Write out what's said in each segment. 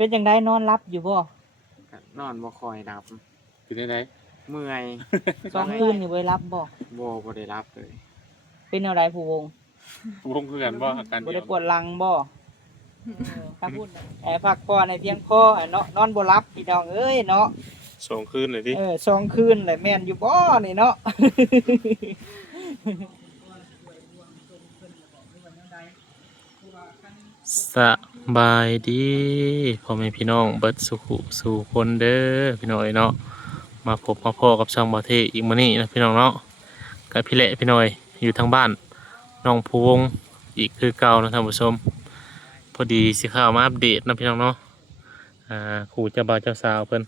เป็นจังไดนอนรับอยู่บ่ก็นอนบ่คอยรับเป็นได้ไดเมื่อย 2 คืนนี่บ่ได้รับบ่บ่ได้รับเลย เป็นแนวใดผู้วงวงคือกันบ่อาการ บ่ เดีย ได้ ว ปวดหลังบ่ถ้าพูดพักผ่อนให้เพียงพอเนาะนอนบ่หลับพี่น้องเอ้ยเนาะ2คืนเลยดิ2 คืนแหละแม่นอยู่บ่นี่เนาะสบายดีพ่อแม่พี่น้องเบิดสุขสู่คนเด้อพี่น้องเนาะมาพบมาพ่อกับช่องบ่เทอีกมื้อนี้นะพี่น้องเนาะกับพี่แหละพี่น้อยอยู่ทางบ้านน้องภูวงอีกคือเก่านะท่านผู้ชมพอดีสิเข้ามาอัปเดตนะพี่น้องเนาะครูเจ้าบ่าวเจ้าสาวเพิ่น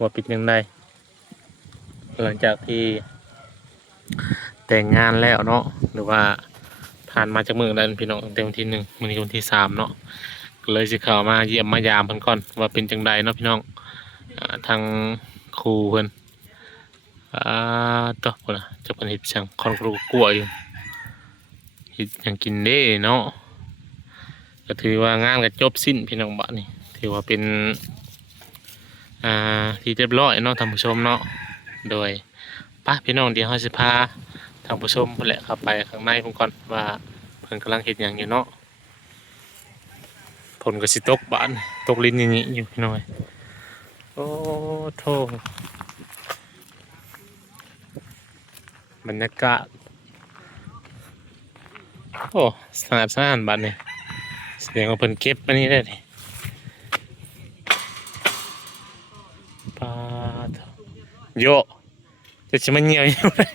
ว่าเป็นจังไดหลังจากที่แต่งงานแล้วเนาะหรือว่าผ่านมาจากมื้อนั้นพี่น้องตั้งแต่วันที่1มื้อนี้วันที่3เนาะก็เลยสิเข้ามาเยี่ยมมายามเพิ่นก่อนว่าเป็นจังไดเนาะพี่น้องทางครูเพิ่นต่อพุ่นน่ะจะเพิ่นเฮ็ดจังคอนครูกลัวอยู่เฮ็ดหยังกินเด้เนาะก็ถือว่างานก็จบสิ้นพี่น้องบัดนี้ถือว่าเป็นที่เรียบร้อยเนาะท่านผู้ชมเนาะโดยป่ะพี่น้องเดี๋ยวเราสิพาท่านผู้ชมพุ่นแหละเข้าไปข้างในเพิ่นก่อนว่าเพิ่นกำลังเฮ็ดหยังอยู่เนาะฝนก็สิตกบานตกลิ้นอย่างนี้อยู่พี่น้อยโอ้โธ่บรรยากาศโอ้สะอาดสะอ้านบัดนี้แสดงว่าเพิ่นเก็บอันนี้ได้ดิปาดโยจะสิมาเหี่ยวอยู่เลย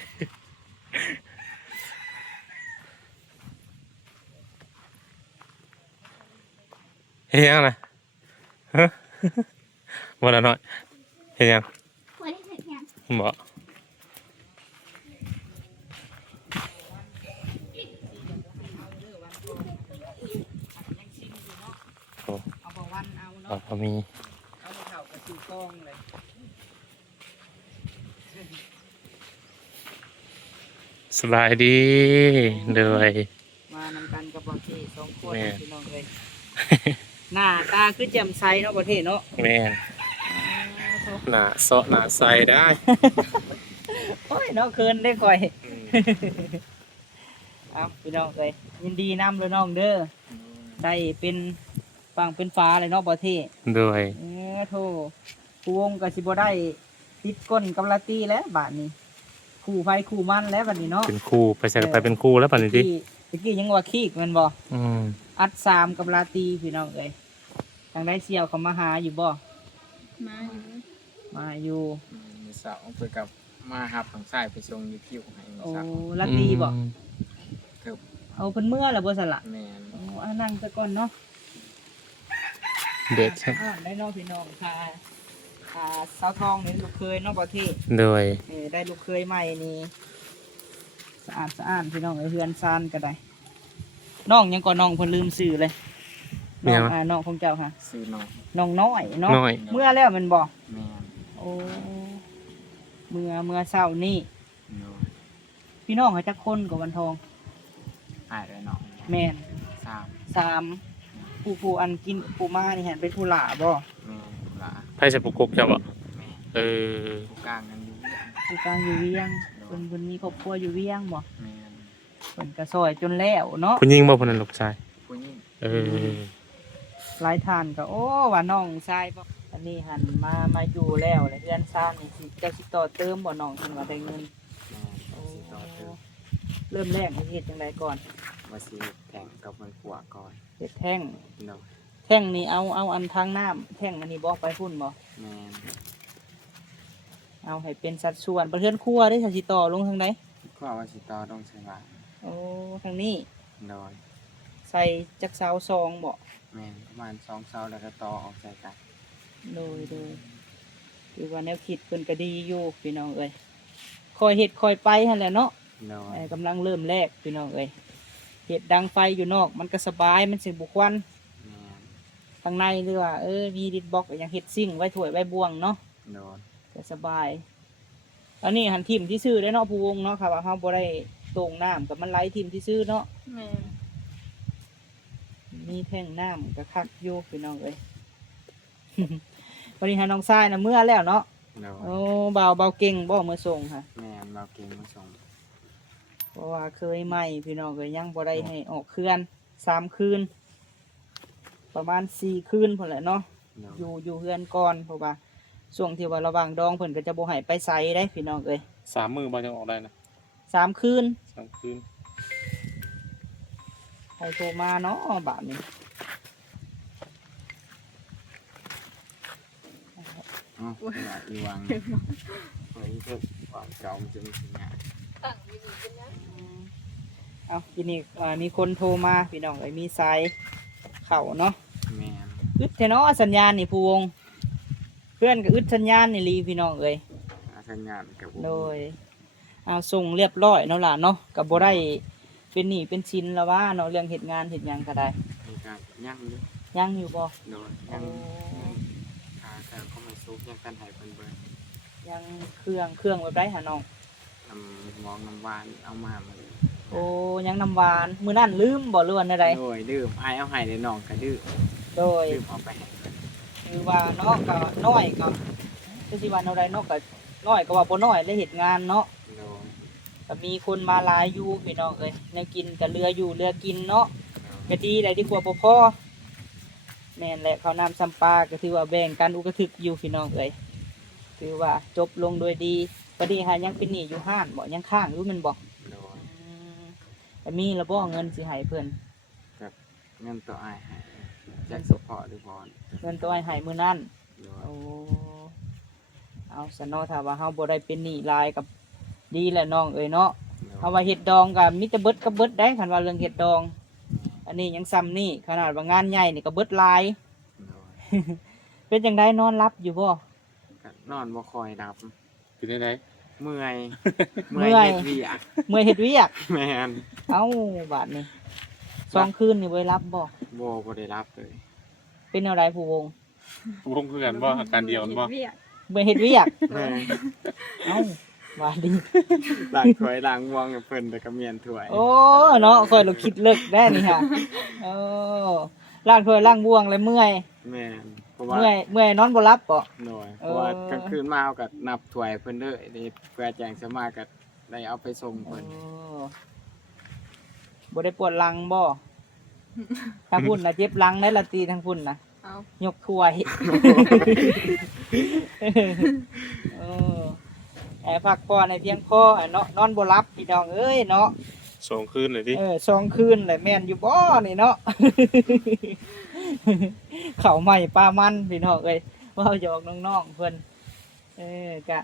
เฮ็ดหยังน่ะฮะบ่ละน้อยเฮ็ดหยังบ่โอ้ เอาบ่วันเอา เรา เนาะ ก็มี เอาไปเฒ่ากับสู่กองเลย สบายดีเลย มานำกันกับบ่เท2 คน แม่ พี่น้องเอ้ยหน้าตาคือแจ่มใสเนาะบ่เทเนาะ แม่นหน้าเซาะหน้าใสได้ โอ้ยเนาะเคินได้ข่อย อืม เอาพี่น้องเอ้ยยินดีนำเลยน้องเด้อได้เป็นฝั่งเป็นฟ้าเลยเนาะบ่เท โดย โธ่ผู้วงก็สิบ่ได้ติดก้นกับลาตีแล้วบาดนี้คู่ไฟคู่มันแล้วบัดนี้เนาะ เป็นครูไปใส่ไปเป็นครูแล้วป่านนี้ดิ ตะกี้ยังว่าขี้แมันบ่ อืม อัด3กับลาตีพี่น้องเอ้ยทางได้เสี่ยวเขามาหาอยู่บ่ มาอยู่ มาอยู่ มื้อเช้าเพิ่นกับมาหับทางซ้ายไปส่งอยู่คิวให้มื้อ โอ้ เช้า ลาตีบ่ ครับ เอาเพิ่นเมื่อแล้วบ่ซั่นล่ะ แม่น โอ้นั่งซะก่อนเนาะ เด็ดใช่ ได้น้องพี่น้องค่ะสาวทองนี่ลูกเคยเนาะบ่ที่ โดย ได้ลูกเคยใหม่นี่สะอาดสะอ้านพี่น้องเฮือนซานก็ได้น้องยังก่อนน้องเพิ่นลืมชื่อเลยน้องน้องของเจ้าค่ะ ซื้อน้อง น้องน้อยเนาะ น้อย เมื่อแล้วแมันบ่ แม่น โอ้เมื่อเช้านี่ น้อย พี่น้องเขาจักคนกับวันทอง หายเลยน้อง แม่น 3 3ผู้อันกินผู้มานี่เห็นเป็นผู้หลาบ่ แม่นหลา ไพ่จะปลูกกกเจ้าบ่ แม่น เออ ผู้กลางกันอยู่เนี่ย ผู้กลางอยู่เวียงเพิ่นมีครอบครัวอยู่เวียงบ่ แม่น เพิ่นก็ซอยจนแล้วเนาะ ผู้หญิงบ่คนนั้นลูกชาย ผู้หญิง เออ หลายท่านก็โอ้ว่าน้องชายบ่อันนี้หันมาอยู่แล้วเลยเฮือนซ่านนี่สิเจ้าสิต่อเติมบ่น้องเพิ่นว่าได้เงิน แม่นสิต่อเติม เริ่มแรกนี่เฮ็ดจังไดก่อน ว่าสิแข่งกับมันขัวก่อน เฮ็ดแท่ง เนาะ แท่งนี่เอาอันทางน้ำแท่งอันนี้บ่ไปพุ่นบ่ แม่น เอาให้เป็นสัดส่วนประเทือนครัวได้สิต่อลงทางใด ก็ว่าสิต่อต้องใช้ว่า โอ้ทางนี้ โดย ใส่จักเสาซองบ่ แม่นประมาณ2เสาแล้วก็ต่อออกใส่กัน โดยคือว่าแนวคิดเพิ่นก็ดีอยู่พี่น้องเอ้ยคอยเฮ็ดคอยไปหั่นแหละเนาะ โดย กำลังเริ่มแรกพี่น้องเอ้ยเฮ็ดดังไฟอยู่นอกมันก็สบายมันสิบ่ควัน แม่น ข้างในหรือว่ามีดินบล็อกก็ยังเฮ็ดซิ่งไว้ถ้วยไว้บ่วงเนาะ โดย ก็สบายอันนี้หันทิ่มที่ซื้อได้เนาะผู้วงเนาะค่ะว่าเฮาบ่ได้ตรงน้ำกับมันไหลทิ่มที่ซื้อเนาะ แม่ มีแท่งน้ำก็คักอยู่พี่น้องเอ้ย วันนี้หาน้องชายน่ะเมื่อแล้วเนาะ โดย โอ้เบาเก่งบ่เมื่อส่งค่ะ แม่นเราเก่งมาส่ง เพราะว่าเคยไหมพี่น้องก็ยังบ่ได้ให้ออกเคลื่อน3 คืน ประมาณ4 คืนพุ่นแหละเนาะ โดย อยู่เฮือนก่อนเพราะว่าช่วงที่ว่าระหว่างดองเพิ่นก็จะบ่ให้ไปไสได้พี่น้องเอ้ย 3 มื้อบ่จังออกได้นะ 3 คืน 3 คืน ใครโทรมาเนาะบาดนี้ อ๋ออีวังไว้เพิ่นวางเก่ามันจะมีสัญญาณ เอาทีนี้มีคนโทรมาพี่น้องเอ้ยมีสายเข้าเนาะ แม่น อึดแท้เนาะสัญญาณนี่ผู้วงเพื่อนก็อึดสัญญาณนี่ลีพี่น้องเอ้ย สัญญาณกับผม โดยเอาส่งเรียบร้อยเนาะล่ะเนาะก็บ่ได้เป็นหนี้เป็นชิ้นแล้วว่าเนาะเรื่องเฮ็ดงานเฮ็ดหยังก็ได้ มีการยั่งอยู่ ยังอยู่บ่ โดยยังแต่ก็ไม่ซุกยังกันให้เพิ่นเบิ่ง ยังเครื่องแบบไดหาน้อง น้ำมองน้ำหวานเอามาเลย โอ้ยังน้ำหวานมื้อนั้นลืมบ่หรือว่าใด โดยดื่มไอายเอาให้ในน้องก็ดื้อ โดย ดื่มเอาไปให้เพิ่น คือว่าเนาะก็น้อยก็คือสิว่าแนวใดเนาะก็น้อยก็ว่าบ่น้อยได้เฮ็ดงานเนาะ โดย ก็มีคนมาหลายอยู่พี่น้องเอ้ยแนวกินก็เหลืออยู่เหลือกินเนาะก็ดีได้ดีกว่าบ่พอแม่นแหละข้าวน้ำซ้ำปลาก็ถือว่าแบ่งกันอุกทึกอยู่พี่น้องเอ้ยถือว่าจบลงโดยดีพอดีหายังเป็นหนี้อยู่ห้านบ่ยังค้างอยู่แมันบ่ โดย แต่มีแล้วบ่เงินสิให้เพิ่น เงินตัวไอายให้แจ็คสปอร์ตหรือพร เงินตัวให้มื้อนั้น โดย โอ้เอาซะเนาะถ้าว่าเฮาบ่ได้เป็นหนี้หลายกับดีแหละน้องเอ้ยเนาะ เฮาว่าเฮ็ดดองก็มีแต่เบิดกับเบิดได้คันว่าเรื่องเฮ็ดดอง อันนี้ยังซ้ำนี่ขนาดว่างานใหญ่นี่ก็เบิดหลาย โดย เป็นจังไดนอนรับอยู่บ่ ก็นอนบ่คอยดับ เป็นจังได๋ เมื่อย เมื่อย เฮ็ดเวียก เมื่อยเฮ็ดเวียก แม่น เอ้าบาดนี้2 คืนนี่บ่ได้รับบ่ บ่ได้รับเลย เป็นแนวใดผู้วง วงคือกันบ่อาการเดียวกันบ่ เมื่อยเฮ็ดเวียก แม่น เอ้าบาดนี้ ล้างถ้วยล้างวงกับเพิ่นแต่ก็เมียนถ้วย โอ้เนาะค่อยเราคิดเลิกได้นี่ค่ะโอ้ล้างถ้วยล้างบ่วงเลยเมื่อย แม่นเพราะว่า เมื่อยนอนบ่หลับบ่ หน่อยเพราะว่า เออ กลางคืนมาเอาก็นับถ้วยเพิ่นเด้อเด้เพื่อแจ้งสมาก็ได้เอาไปส่ง โอ้ เพิ่น บ่ได้ปวดหลังบ่ทางพุ่นน่ะเจ็บหลังได้ละตีทางพุ่นน่ะ เอา ยกถ้วย เออแอบพักผ่อนให้เพียงพอให้เนาะนอนบ่หลับพี่น้องเอ้ยเนาะ 2 คืนเลยดิ 2 คืนเลยแม่นอยู่บ่นี่เนาะ ข้าวใหม่ปลามันพี่น้องเอ้ยเว้าหยอกน้องๆเพิ่นกะ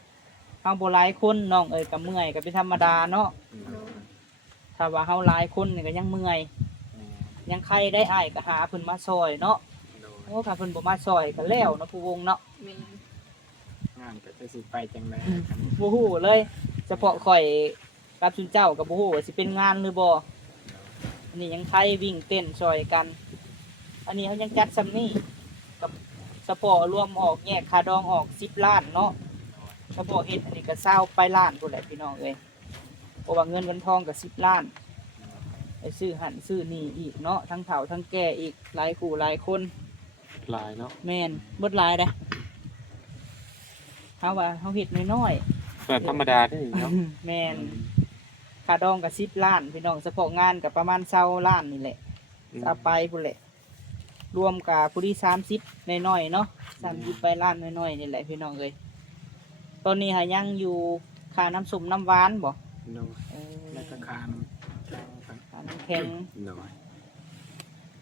เฮาบ่หลายคนน้องเอ้ยก็เมื่อยก็เป็นธรรมดาเนาะถ้าว่าเฮาหลายคนนี่ก็ยังเมื่อยยังใครได้อ้ายก็หาเพิ่นมาซอยเนาะโอ้ถ้าเพิ่นบ่มาซอยก็แล้วเนาะผู้วงเนาะ แม่น งานก็จะสิไปจังได๋ บ่ฮู้เลยเฉพาะข่อยกับซุนเจ้าก็บ่ฮู้ว่าสิเป็นงานหรือบ่อันนี้ยังไทยวิ่งเต้นซอยกัน อันนี้เขายังจัดซ้ำนี่กับสปอร์รวมออกแยกค่าดองออก10 ล้านเนาะสปอร์เฮ็ดอันนี้ก็20ไปล้านพุ่นแหละพี่น้องเอ้ยเพราะว่าเงินทองก็10 ล้านไปซื้อหันซื้อนี่อีกเนาะทั้งเฒ่าทั้งแก่อีกหลายคู่หลายคน หลายเนาะ แม่นเบิดหลายเด้เฮาว่าเฮาเฮ็ดน้อย ก็ธรรมดาเด้เนาะ ๆแม่นค่าดองก็10 ล้านพี่น้องเฉพาะงานก็ประมาณ20 ล้านนี่แหละเอาไปพุ่นแหละรวมกับผู้ที่30น้อยๆเนาะ30ไปล้านน้อยๆนี่แหละพี่น้องเอ้ยตอนนี้หายังอยู่ค่าน้ำส้มน้ำหวานบ่ โดย เออ แล้วก็คาน ค่าน้ำแข็ง โดย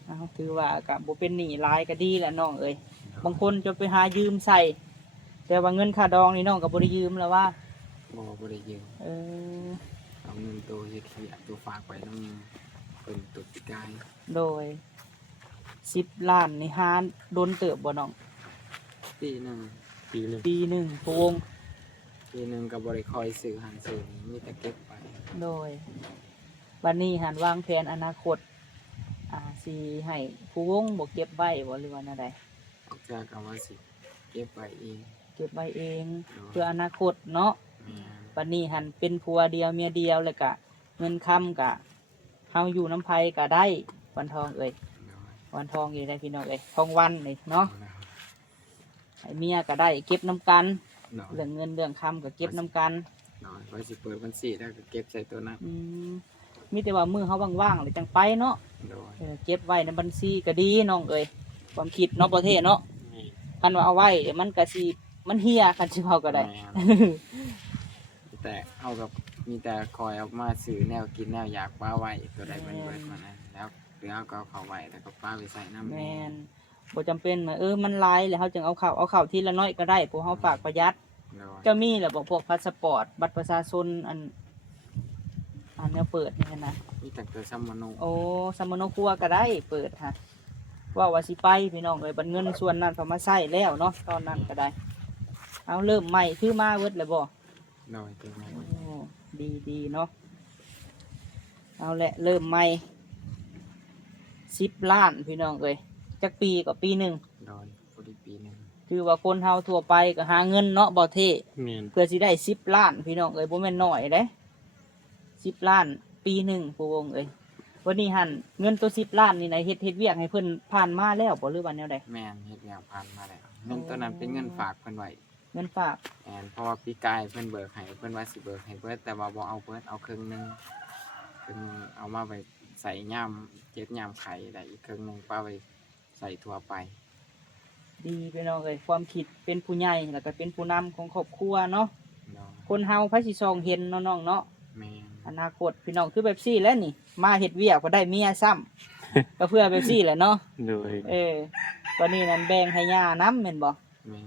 เอาถือว่าก็บ่เป็นหนี้หลายก็ดีแหละน้องเอ้ยบางคนจะไปหายืมใส่ แต่ว่าเงินค่าดองนี่น้องก็บ่ได้ยืมแล้วว่า บ่ได้ยืม เออ เอาเงินตัวเฮ็ดเวียกตัวฝากไว้นำเพิ่นตุกกาย โดย10 ล้านนี่หาโดนเติบบ่น้อง ปีหนึง ปีหนึง ปีหนึงพวง ปีหนึงก็บ่ได้คอยซื้อหันซื้อนี่มีแต่เก็บไป โดยวันนี้หันวางแผนอนาคตสิให้ผู้วงบ่เก็บไว้บ่หรือว่าแนวใด จากเอาว่าสิเก็บไว้เอง เก็บไว้เองเพื่ออนาคตเนาะ แม่น วันนี้หันเป็นผัวเดียวเมียเดียวเลยกะเงินคำกะเฮาอยู่น้ำไผกะได้วันทองเอ้ย โดย วันทองอีได้พี่น้องเอ้ยทองวันนี่เนาะ ให้เมียก็ได้เก็บน้ำกัน โดย เรื่องเงินเรื่องคำก็เก็บน้ำกัน โดยไว้สิเปิดบัญชีแล้วก็เก็บใส่ตัวนั้น อืมมีแต่ว่ามือเขาว่างๆเลยจังไปเนาะ โดย เก็บไว้ในบัญชีก็ดีน้องเอ้ยความคิดเนาะประเทศเนาะคันว่าเอาไว้เดี๋ยวมันก็สิมันเฮียคันสิเฮาก็ได้ แม่นแต่เอากับมีแต่คอยเอามาซื้อแนวกินแนวอยากป้าไว้ตัวใดเป็นเบิดมานะแล้วเหลือก็เอาเข้าไว้แล้วก็ป้าไปใส่น้ำ แม่นบ่จำเป็นว่ามันหลายแล้วเฮาจึงเอาเข้าทีละน้อยก็ได้พวกเฮาฝากประหยัด โดย เจ้ามีแหละบอกพวกพาสปอร์ตบัตรประชาชนอันแนวเปิดนี่นะ มีแต่ตัวซัมมโน โอ้สมโนครัวก็ได้เปิดฮะว่าสิไปพี่น้องเอ้ยบัดเงินส่วนนั้นเขามาใช้แล้วเนาะตอนนั้นก็ได้ เอาเริ่มใหม่คือมาเวิดเลยบ่ โดยตัวนั้น โอ้ดีเนาะเอาแหละเริ่มใหม่10 ล้านพี่น้องเอ้ยจักปีก็ปีหนึ่ง โดยพอดีปีหนึง คือว่าคนเฮาทั่วไปก็หาเงินเนาะบ่เท่ แม่น เพื่อสิได้10 ล้านพี่น้องเอ้ยบ่แม่นน้อยเด้10 ล้านปีหนึ่งผู้วงเอ้ยวันนี้หั่นเงินตัว10 ล้านนี่นะเฮ็ดเวียกให้เพิ่นผ่านมาแล้วบ่หรือว่าแนวใด แม่นเฮ็ดแล้วผ่านมาแล้วเงินตัวนั้นเป็นเงินฝากเพิ่นไว้ เงินฝาก แอนเพราะว่าปีกายเพิ่นเบิกให้เพิ่นว่าสิเบิกให้เบิดแต่ว่าบ่เอาเบิดเอาครึ่งหนึงเอามาไปใส่ย่ำเจ็ดย่ำไข่ได้อีกครึ่งหนึงป้าไปใส่ทั่วไป ดีพี่น้องเอ้ยความคิดเป็นผู้ใหญ่แล้วก็เป็นผู้นำของครอบครัวเนาะ เนาะ คนเฮาไผสิซองเห็นเนาะน้องเนาะ แม่น อนาคตพี่น้องคือแบบซี่แล้วนี่ มาเฮ็ดเวียกก็ได้เมียซ้ำ ก็เพื่อแบบซี่แหละเนาะ โดย ตอนนี้นั้นแบ่งให้ย่าน้ำแม่นบ่ แม่น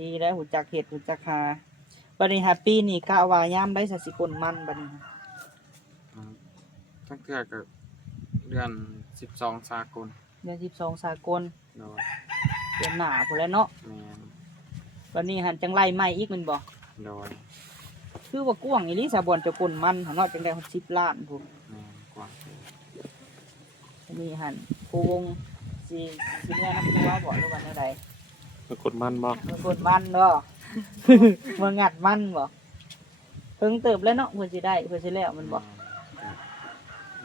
ดีแล้วหูจักเฮ็ดหูจักหาบัดนี้ฮะปีนี้กะว่ายามได้สักสิคนมันบัดนี้ ทั้งเทื่อก็เดือน12สากล เดือน12สากล โดย เดือนหน้าพุ่นแหล้วเนาะ แม่น บัดนี้หันจังไล่ใหม่อีกแม่นบ่ โดย คือว่ากว้างอีหลีสาบอนเจะคนมันหั่นเนาะจังได้10 ล้านพุ่น แม่นกว่า อันนี้หันผู้วงสิเมื่อน้ำตัวบ่หรือว่าแนวใด ปรากฏมันบ่ มันกดมันบ่ มันงัดมันบ่เพิ่งเติบแล้วเนาะเพิ่นสิได้เพิ่นสิแล้วมันบ่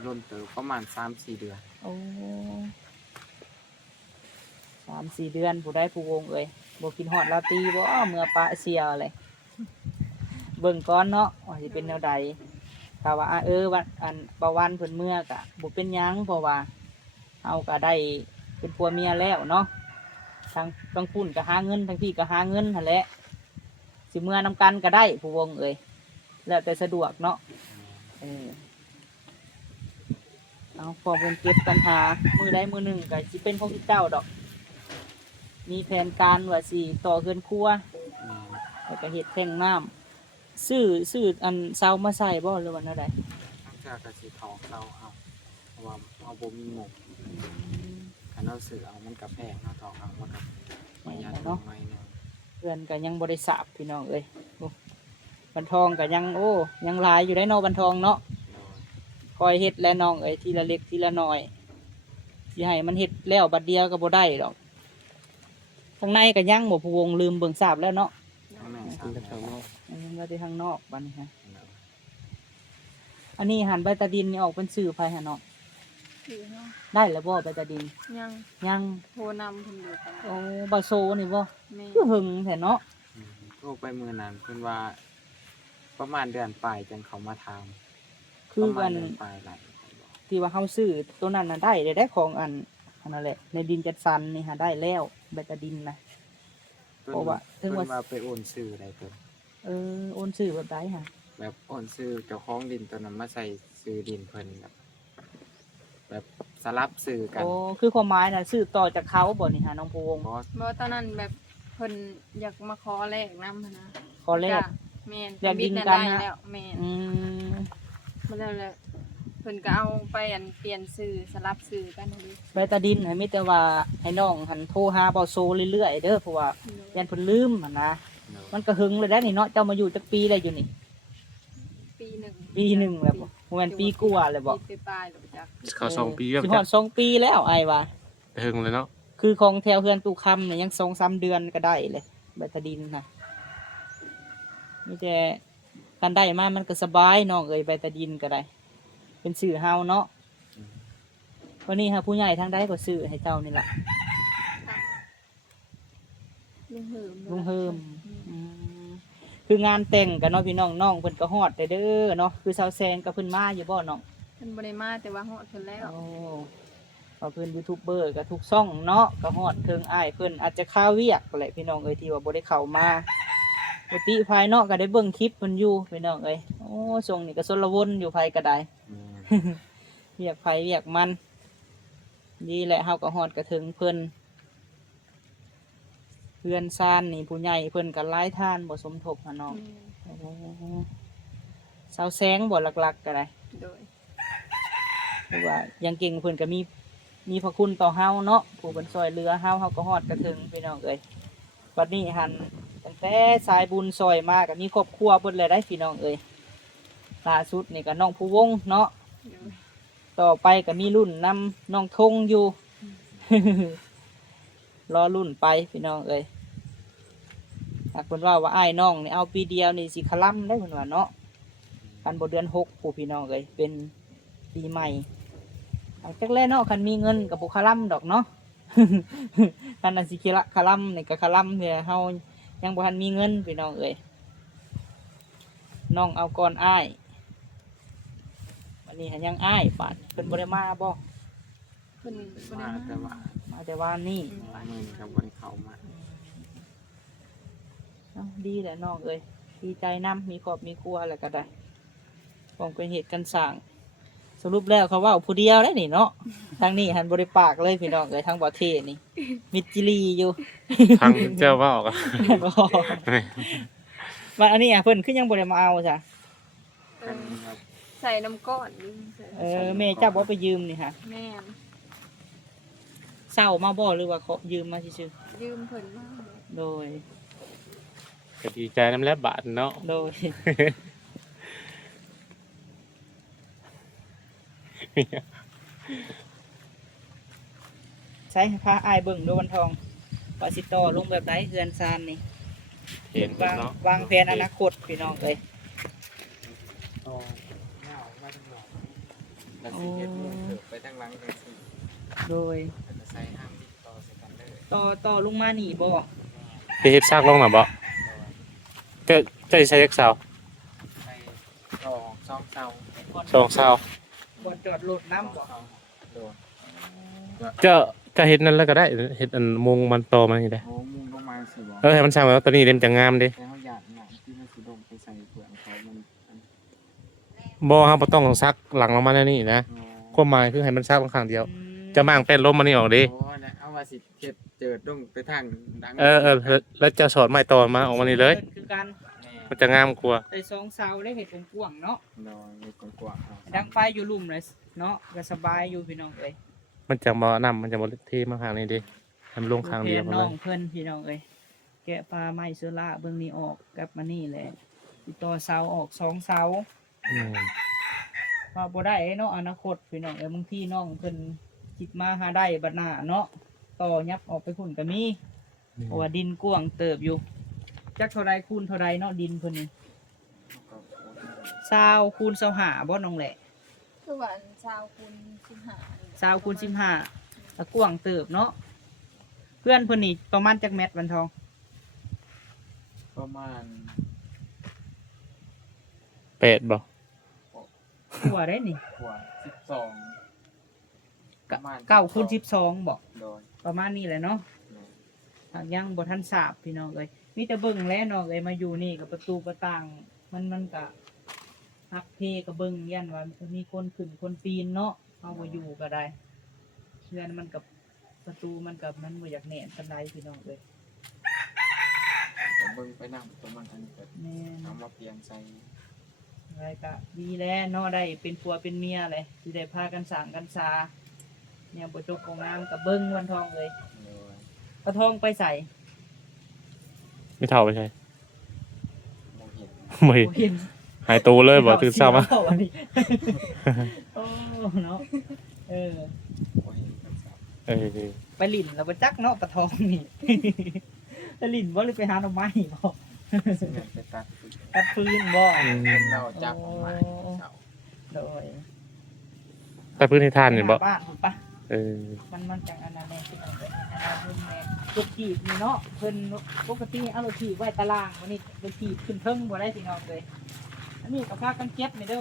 รุ่นเติบประมาณ 3-4 เดือน โอ้3-4 เดือนผู้ได้ผู้วงเอ้ยบ่กินฮอดลาตรีบ่เมื่อปะเสียอะไรเบิ่งก่อนเนาะว่าสิเป็นแนวใดถ้าว่าวันอันประวันเพิ่นเมื่อก็บ่เป็นหยังเพราะว่าเฮาก็ได้เป็นผัวเมียแล้วเนาะทั้งพุ่นก็หาเงินทั้งพี่ก็หาเงินหั่นแหละสิเมื่อนำกันก็ได้ผู้วงเอ้ยแล้วแต่สะดวกเนาะเอาพอเพิ่นเก็บปัญหามือใดมือหนึ่งก็สิเป็นของพี่เจ้าดอก มีแผนการว่าสิต่อเฮือนครัว แม่น แล้วก็เฮ็ดแท่งน้ำซื้ออันเสามาใส่บ่หรือว่าแนวใด ทั้งเทื่อก็สิถอกเราเอาเพราะว่าเอาบ่มีงบคันเอาซื้อเอามันก็แพงเนาะถอกเอามันก็ประหยัดลงหน่อยหนึง เพื่อนก็ยังบ่ได้สาบพี่น้องเอ้ยโอ้บันทองก็ยังยังหลายอยู่ได้เนาะบันทองเนาะ โดย คอยเฮ็ดและน้องเอ้ยทีละเล็กทีละน้อยสิให้มันเฮ็ดแล้วบัดเดียวก็บ่ได้ดอกข้างในก็ยังบ่ผู้วงลืมเบิ่งสาบแล้วเนาะ ทั้งแม่ กิ สาน ม กับข้าว แม่ เนาะ ยังว่าที่ข้างนอกบัดนี้ฮะ โดย อันนี้หันใบตาดินนี่ออกเป็นสื่อภายหาเนาะ ถือเนาะ ได้แล้วบ่ใบตาดิน ยัง ยัง โทรนำเพิ่นอยู่ตลอด โอ้บาโซนี่บ่ แม่ คือหึงแท้เนาะ โทรไปมื้อนั้นเพิ่นว่า ประมาณเดือนปลายจังเขามาถาม คือ ประมา กั ณ น เดือนปลายไหล ที่ว่าเฮาซื้อตัวนั้นน่ะได้ของอันนั่นแหละในดินจัดสรรนี่หาได้แล้วใบตาดินนะ เพราะว่าถึ เพิ่ ง น ว่า ว่าไปโอนซื้ออะไรเพิ่น โอนซื้อแบบใดฮะ แบบโอนซื้อเจ้าของดินตัวนั้นมาใส่ซื้อดินเพิ่นแบบสลับซื้อกัน โอ้คือความหมายน่ะซื้อต่อจากเขาบ่นี่ฮะน้องภูวงศ์ เพราะ บ่ตอนนั้นแบบเพิ่นอยากมาขอแลกนำหั้นนะ ขอแรก จ้ะแม่น อยากดิน น่ะ กัน ได้ นะ แล้วแม่น อืม มาแล้วแหละเพิ่นก็เอาไปอันเปลี่ยนชื่อสลับชื่อกันนั่นดิ ใบตาดินให้มีแต่ว่าให้น้องหันโทรหาบาโซเรื่อยๆเด้อเพราะว่ายันเพิ่นลืมหั่นนะมันก็หึงเลยได้นี่เนาะเจ้ามาอยู่จักปีได้อยู่นี่ ปีหนึ่ง ปีหนึ่งแล้วบ่บ่แม่นปีกว่าเลยบ่ ปีปลายๆแล้วจัก เข้า2 ปีแล้ว สิฮ จ้ะ อด2 ปีแล้วไอ้ว่า เฮิงเลยเนาะ คือของแถวเฮือนตู่คำเนี่ยยัง2-3 เดือนก็ได้เลยใบตาดินน่ะมีแต่การได้มามันก็สบายน้องเอ้ยใบตาดินก็ได้ เป็นสื่อเฮาเนาะวันนี้ฮะผู้ใหญ่ทางใดก็ซื้อให้เจ้านี่ล่ะ ท ลุงเฮิม ลุงเฮิมอืมคืองานแต่งกันเนาะพี่น้องน้องเพิ่นก็ฮอดได้เด้อเนาะคือสาวแซงกับเพิ่นมาอยู่บ่น้อง เพิ่นบ่ได้มาแต่ว่าฮอดเพิ่นแล้ว โอ้เอาเพิ่นยูทูบเบอร์กับทุกช่องเนาะก็ฮอดเทิงอ้ายเพิ่นอาจจะข้าวเวียกแหละพี่น้องเอ้ยที่ว่าบ่ได้เข้ามาปกติภายนอกก็ได้เบิ่งคลิปเพิ่นอยู่พี่น้องเอ้ยโอ้ช่วงนี้ก็สนละวนอยู่ไผก็ได้ เวียกไผเวียกมันดีแหละเฮาก็ฮอดกระถึงเพิ่นเพื่อนซ่านนี่ผู้ใหญ่เพิ่นก็หลายท่านบ่สมทบหาน้องโอ้สาวแสงบ่หลักๆก็ได้ โดย เพราะว่าอยังเก่งเพิ่นก็มีพระคุณต่อเฮาเนาะผู้เพิ่นช่วยเหลือเฮาก็ฮอดกระถึงพี่น้องเอ้ยบัดนี้หันตั้งแต่สายบุญซอยมาก็มีครอบครัวเพิ่นเลยได้พี่น้องเอ้ยล่าสุดนี่ก็น้องผู้วงเนาะ โดย ต่อไปก็มีรุ่นนำน้องทงอยู่ รอรุ่นไปพี่น้องเอ้ยหากเพิ่นว่าอ้ายน้องนี่เอาปีเดียวนี่สิคล่ำได้เพิ่นว่าเนาะคันบ่เดือน6ผู้พี่น้องเอ้ยเป็นปีใหม่หลังจากแรกเนาะคันมีเงินก็บ่คล่ำดอกเนาะ คันอันสิคล่ำนี่ก็คล่ำเด้เฮายังบ่ทันมีเงินพี่น้องเอ้ยน้องเอาก่อนอ้ายวันนี้หันยังอ้ายบาดเพิ่นบ่ได้มาบ่ เพิ่นบ่ได้ มา มา แต่ว่า มาแต่ว่านี่ มือกับ่ได้เข้ามา เอ้าดีแหละน้องเอ้ยดีใจนํมีครอบมีครัวแล้วก็ได้ต้องเป็นเหตุกันสร้าง สรุปแล้วเขาเว่าผู้เดียวได้นี่เนาะทางนี้หันบริปากเลยพี่น้องเอ้ยทางบ่อเทนี่ มิดจิลีอยู่ ทางเจ้าว่าออกอะ มาอันนี้อ่ะเพิ่นคือยังบ่ได้มาเอาจ้ะ เออใส่น้ำก้อนนี่ใส่ แม่เจ้าบ่ไปยืมนี่ค่ะ แม่น เศร้ามาบ่หรือว่าเขายืมมาซื่อ ยืมเพิ่นมา ๆโดย ก็ดีใจน้ำแล้วบาทเนาะ โดยใช้พาอ้ายเบิ่งดูวันทองว่าสิต่อลงแบบใดเฮือนซานนี่ เห็น วาง เนาะ วางแผนอนาคตพี่น้องเอ้ย แล้วสิเฮ็ดมือเถิบไปทางหลังจังซี่ โดย แล้วก็ใส่ห้ามติดต่อใส่กันเด้อ ต่อลงมานี่บ่ ไปเฮ็ดซากลงน่ะบ่เจ้าสิใช้จักเสา ใส่ต่อซ่อมเสา สองเสา บ่จอดรถน้ำบ่ โดน จะเฮ็ดนั่นแล้วก็ได้เฮ็ดอันมุงมันโตมานี่ได้ โอ้มุงลงมาสิบ่ ให้มันสร้างแล้วตัวนี้เล่มจะงามเด้ แต่เฮาอยากหนังที่มันสิลงไปใส่เปลือกเขามัน บ่เฮาบ่ต้องซักหลังลงมาแนวนี้นะ อ๋อ ความหมายคือให้มันซักข้างเดียว อืม จะมางเป็นลมมันนี่ออกดิ โอ้แล้วเอาว่าสิเฮ็ดเจิดลงไปทางดัง แล้วจะสอดไม้ตอนมาออกมานี่เลย คือกัน แม่ มันจะงามกว่า ได้สองเสาได้เห็ดกว้างๆเนาะ ดอยเฮ็ดกว้างๆเอา ดังไฟอยู่ลุ่มเลยเนาะก็สบายอยู่พี่น้องเอ้ย มันจะบ่นำมันจะบ่เทมาข้างนี้ดิให้มันลงข้างเดียว แผน กัน น้ เล อย งเพิ่นพี่น้องเอ้ยแกะปลาไม้เสือละเบิ่งนี้ออกกลับมานี่แหละติดต่อเสาออกสองเสา อืม ว่าบ่ได้เนาะอนาคตพี่น้องเอ้ยบางทีน้องเพิ่นคิดมาหาได้บัดหน้าเนาะต่อยับออกไปพุ่นก็มีเพราะว่าดินกว้างเติบอยู่จักเท่าใดคูณเท่าใดเนาะดินเพิ่นนี่ ก็ 20คูณ25บ่น้องแหละ คือว่าอันชาวคุณ15นี่ 20คูณ15แล้วกว้างเติบเนาะเพื่อนเพิ่นนี่ประมาณจักเม็ดวันทอง ประมาณ 8บ่ ทั่วได้นี่ กว่า12ประมาณ 9คูณ12บ่ โดย ประมาณนี้แหละเนาะ โดย หากยังบ่ทันทราบพี่น้องเอ้ยมีแต่เบิ่งแลน้องเอ้ยมาอยู่นี่กับประตูประต่างมันก็ฮักเพก็เบิ่งยันว่ามีคนขึ้นคนปีนเนาะเอาบ่อยู่ก็ได้เพื่อนมันกับประตูมันกับมันบ่อยากแน่นปานใดพี่น้องเอ้ย ก็เบิ่งไปนำตัวมันอันนี้ก็ แม่น เอามาเปลี่ยนใส่ อะไรก็ดีแล้วเนาะได้เป็นผัวเป็นเมียเลยสิได้พากันสร้างกันซาเนี่ยบ่จบของงามกับเบิ่งวันทองเลย โดย กระทองไปใส่ ไม่เท่าไปใช่ บ่เห็น ไม่ บ่เห็น หายตัวเลยบ่ตื่นเช้ามา เอวันนี้โอ้เนาะเออ บ่เห็นกันซับ เออ ไปหลินแล้วไปจักเนาะปลาทองนี่ ไปหลินบ่หรือไปหาหน่อไม้บ่ ซึ่งไปตัดฟืน ตัดฟืนบ่ เราจับออกมาเสา โดย แต่พื้นที่ท่านนี่บ่ หบ้านถูกปะ เออ มันจังอันนั้นแน่ที่เราไปอันนั้นรุ่นแน่ รถถีบนี่เนาะเพิ่นปกติเอารถถีบไว้ตารางวันนี้รถถีบขึ้นเทิงบ่ได้พี่น้องเลยอันนี้ก็พากันเก็บนี่เด้อ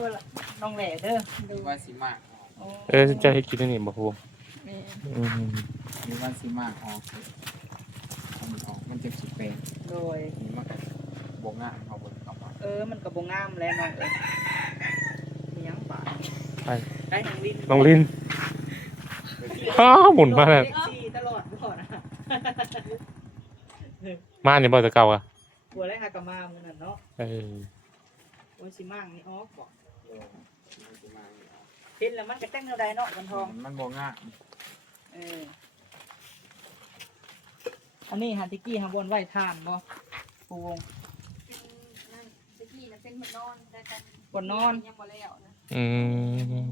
น้องแหล่เด้อ หรือว่าสิมาก โอ้ เจะให้กินอันนี่บ่ฮู้ แม่ อืม หรือว่าสิมากออกมันจะสิเป็น โดย นี่มันก็บ่งามเขาบ่เข้ามา มันก็บ่งามแล้วน้องเอ้ยมีหยังบาด ไป ได้น้องลิน น้องลินอ้าวหมุนมาแล้ว เลขสี่ตลอดบ่นะ มานี่บ่แต่เก่าอ่ะ บัวไรหากะมามื้อนั้นเนาะ เออ โอ้ยสิมั่งนี่ออกบ่ มันสิมากนี่ออก เห็นแล้วมันก็แต่งแนวใดเนาะวันทอง มันบ่งาม เอออันนี้หาติกี้หาบนไหวทานบ่ปูวง เป็นนั่นตะกี้นะเป็นมันนอนแต่กัน บนนอน ยังบ่แล้วนะ อืม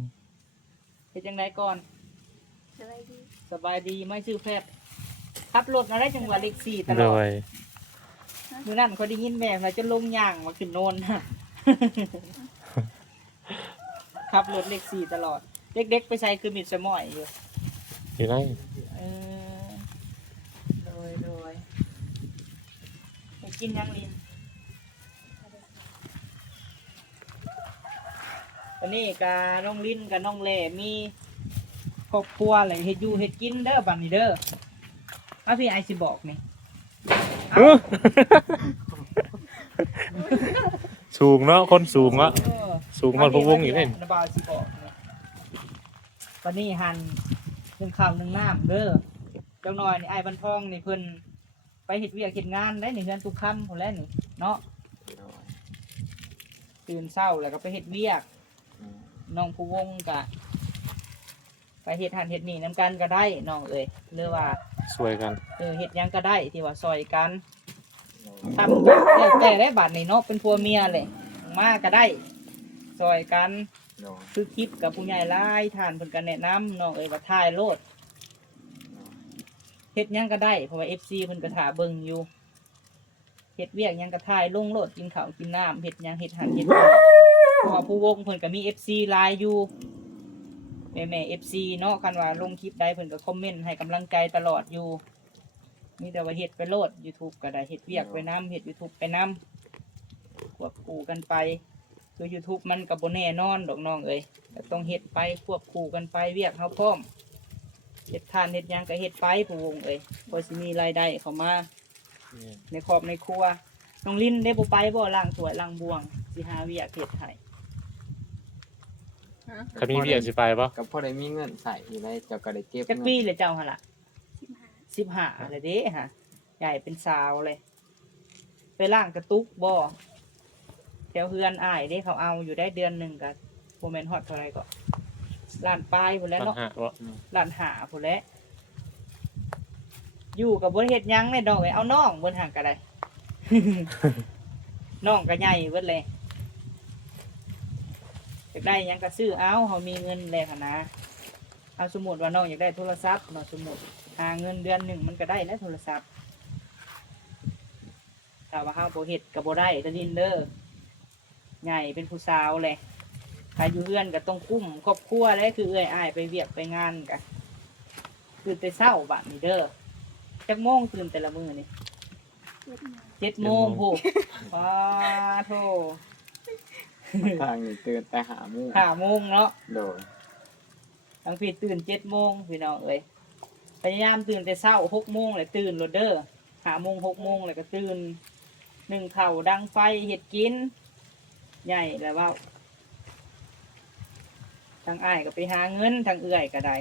เฮ็ดจังไดก่อน สบายดี สบายดีไม่ซื้อแพทย์ขับรถมาได้จังหวะเลขสี่ตล โด อด ย มื้อนั้นเขาได้ยินแม่ว่าจะลงย่างมาขึ้นโนน ขับรถเลขสี่ตลอด เด็กๆไปใช้คือมิดสมอยอยู่ อยู่ไหน เออโดยไปกินยังลินตอนนี้กับน้องลินกับน้องแหล่มีครอบครัวอะไรเฮ็ดอยู่เฮ็ดกินเด้อบัดนี้เด้อมาพี่ไอสิบอกนี่ เออสูงเนาะคนสูงเนาะ เออ สูงกว่าพวกวงอยู่เล่น ระบายสิบอกนี่ตอนนี้หันหนึ่งข้าวหนึ่งน้ำเด้อจังหน่อยนี่ไอ้บันทองนี่เพิ่นไปเฮ็ดเวียกเฮ็ดงานได้นี่เฮือนทุกค่ำพุ่นแหล้วนี่เนาะ โดย ตื่นเช้าแล้วก็ไปเฮ็ดเวียก อืม น้องผู้วงก็ไปเฮ็ดหันเฮ็ดนี่นํกันก็ได้น้องเอ้ยหรือว่า สวยกัน เฮ็ดหยังก็ได้ที่ว่าซอยกัน โดย ทำแล้วแต่ได้บัดนี่เนาะเป็นผัวเมียแหละมาก็ได้ซอยกัน โดย คือคลิปกับผู้ใหญ่หลายท่านเพิ่นก็แนะนำน้องเอ้ยว่าถ่ายโลดเฮ็ดหยังก็ได้เพราะว่า FC เพิ่นก็ท่าเบิ่งอยู่เฮ็ดเวียกหยังก็ถ่ายลงโลดกินข้าวกินน้ำเฮ็ดหยังเฮ็ดหันเฮ็ดนี่เพราะว่าผู้วงเพิ่นก็มี FC หลายอยู่แม่ๆ FC เนาะคันว่าลงคลิปใดเพิ่นก็คอมเมนต์ให้กำลังใจตลอดอยู่มีแต่ว่าเฮ็ดไปโลด YouTube ก็ได้เฮ็ดเวียกไปนํเฮ็ด YouTube ไปนํควบคู่กันไปคือ YouTube มันก็บ่แน่นอนดอกน้องเอ้ยก็ต้องเฮ็ดไปควบคู่กันไปเวียกเฮาพร้อมเฮ็ดทานเฮ็ดหยังก็เฮ็ดไปผู้วงเอ้ยพอสิมีรายได้เข้ามาในครอบในครัวน้องลินได้บ่ไปบ่ล้างถ้วยล้างบวงสิหาเวียกเฮ็ดให้ ฮะ ถ้ามีเบียร์สิไปปะ ก็พอได้มีเงินใส่อยู่ได้เจ้าก็ได้เก็บ จัก เงิน ปีเลยเจ้าหั่นล่ะ 15 15เลยเด้ฮะใหญ่เป็นสาวเลย ไปล้างกระตุกบ่แถวเฮือนอ้ายเด้เขาเอาอยู่ได้เดือนหนึงก็บ่แม่นฮอดเท่าไหร่ก็ล้านปลายพุ่นแหล้ว ปัญ เนาะ หาบ่ ล้านหาพุ่นแหล้วอยู่กับบ่ได้เฮ็ดหยังเลยดอกเอ้ยเอาน้องเบิ่นห่างก็ได้ น้องก็ใหญ่เบิดเลยอยากได้หยังก็ซื้อเอาเฮามีเงินแล้วหั่นนะเอาสมมุติว่าน้องอยากได้โทรศัพท์เนาะสมมุติหาเงินเดือนหนึงมันก็ได้แล้วโทรศัพท์ถ้าว่าเฮาบ่เฮ็ดก็บ่ได้ตะลินเด้อใหญ่เป็นผู้สาวแหละถ้าอยู่เรือนก็ต้องกุ้มครอบครัวเลยคือเอ้อยอ้ายไปเวียกไปงานก็ตื่นแต่เช้าบัดนี้เด้อจักโมงตื่นแต่ละมื้อนี่ 7 โมงโหว้าโธ ทางนี่ตื่นแต่หาโมง 5 โมงเนาะ โดย ทั้งพี่ตื่น7 โมงพี่น้องเอ้ยพยายามตื่นแต่เช้า6 โมงเลยตื่นโลดเด้อ5 โมง6 โมงเลยก็ตื่นนึ่งข้าวดังไฟเฮ็ดกินใหญ่แล้วเว้าทางอ้ายก็ไปหาเงินทางเอื้อยก็ได้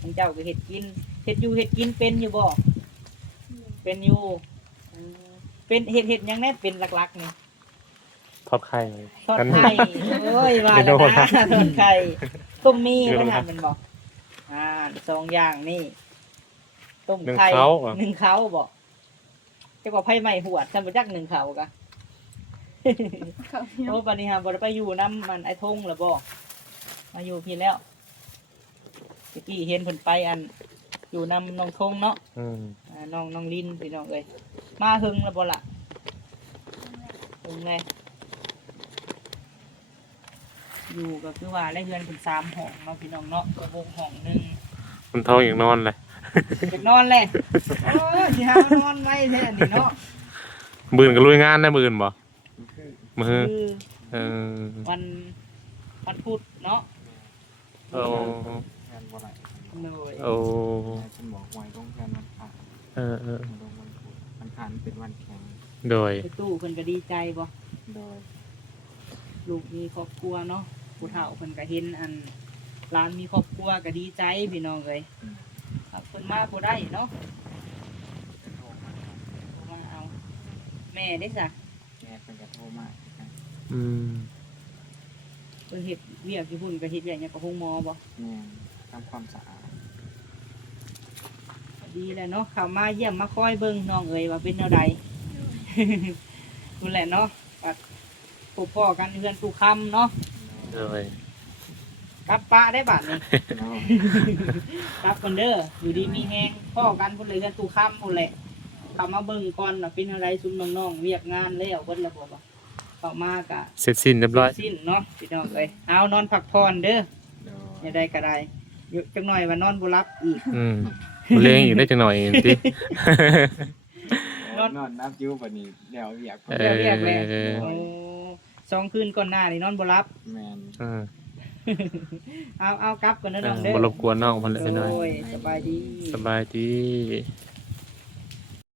ทางเจ้าก็เฮ็ดกินเฮ็ดอยู่เฮ็ดกินเป็นอยู่บ่เป็นอยู่อืมเป็นเฮ็ดหยังแน่เป็นหลักๆนี่ ทอดไข่ ทอดไข่โอ้ยว่าแล้วนะทอดไข่ต้มมีมันหันเป็นบอก2 อย่างนี่ต้มไข่1 เขาบอกจะบอกไผ่ใหม่หวดจำบ่จัก1 เขากะ ข้าวเหนียว โอ้ปานิฮาบ่ได้ไปอยู่น้ำมันไอ้ทงหรือบ่มาอยู่พี่แล้วเมื่อกี้เห็นเพิ่นไปอันอยู่น้ำน้องทงเนาะ อืม น้องลินพี่น้องเอ้ยมาหึงแล้วบ่ล่ะหึงไงอยู่ก็คือว่าได้เฮือนเป็น3 ห้องเนาะพี่น้องเนาะก็วงห้องหนึง มันท้องอย่างนอนเลย อยากนอนแหละโอ้ยสิหานอนไว้แท้นี่เนาะ มื้ออื่นก็ลุยงานได้มื้ออื่นบ่ คือ มื้อ คือ เออ วันพุธเนาะ โอ้ งานบ่ไหล เลย โอ้ ฉันบอกไว้ต้องงานวันผ่าน เออ มันลงวันพุธวันผ่านเป็นวันแข็ง โดย ไปตู้เพิ่นก็ดีใจบ่ โดย ลูกมีครอบครัวเนาะผู้เฒ่าเพิ่นก็เห็นอันหลานมีครอบครัวก็ดีใจพี่น้องเอ้ยครับเพิ่นมาบ่ได้เนาะโทรมาเอาแม่ได้จ้ะ แม่เป็นกระโทรมา อืม เพิ่นเฮ็ดเวียกอยู่พุ่นก็เฮ็ดเวียกหยังกับโรงหมอบ่ แม่ทำความสะอาด ดีแล้วเนาะเข้ามาเยี่ยมมาคอยเบิ่งน้องเอ้ยว่าเป็นแนวใด นั่นแหละเนาะก็พบพ่อกันเฮือนตู่คำเนาะ โดย กลับป้าได้บัดนี้ กลับกันเด้ออยู่ดีมีแฮงพ่อกันพุ่นเลยเฮือนตู่คำพุ่นแหละเข้ามาเบิ่งก่อนว่าเป็นอะไรซุมน้องๆเวียกงานแล้วเพิ่นระบบเข้ามากะ เสร็จสิ้นเรียบร้อย สิ้นเนาะพี่น้องเอ้ยเอานอนพักผ่อนเด้อ โด อย่าย ได้ก็ได้อยู่จักหน่อยว่านอนบ่หลับอีก อืมบ่เลี้ยงอีกได้จังหน่อยติ นอนนับยิ้วปนี้เดี๋ยวอยาก เออ เรียกแล้วโอ้2คืนก่อนหน้านี่นอนบ่หลับ แมน เออ เอากลับกันเด้อน้องเด้อ บ่รบกวนน้องเพิ่นเลยไปหน่อย โอ้ยสบายดี สบายดี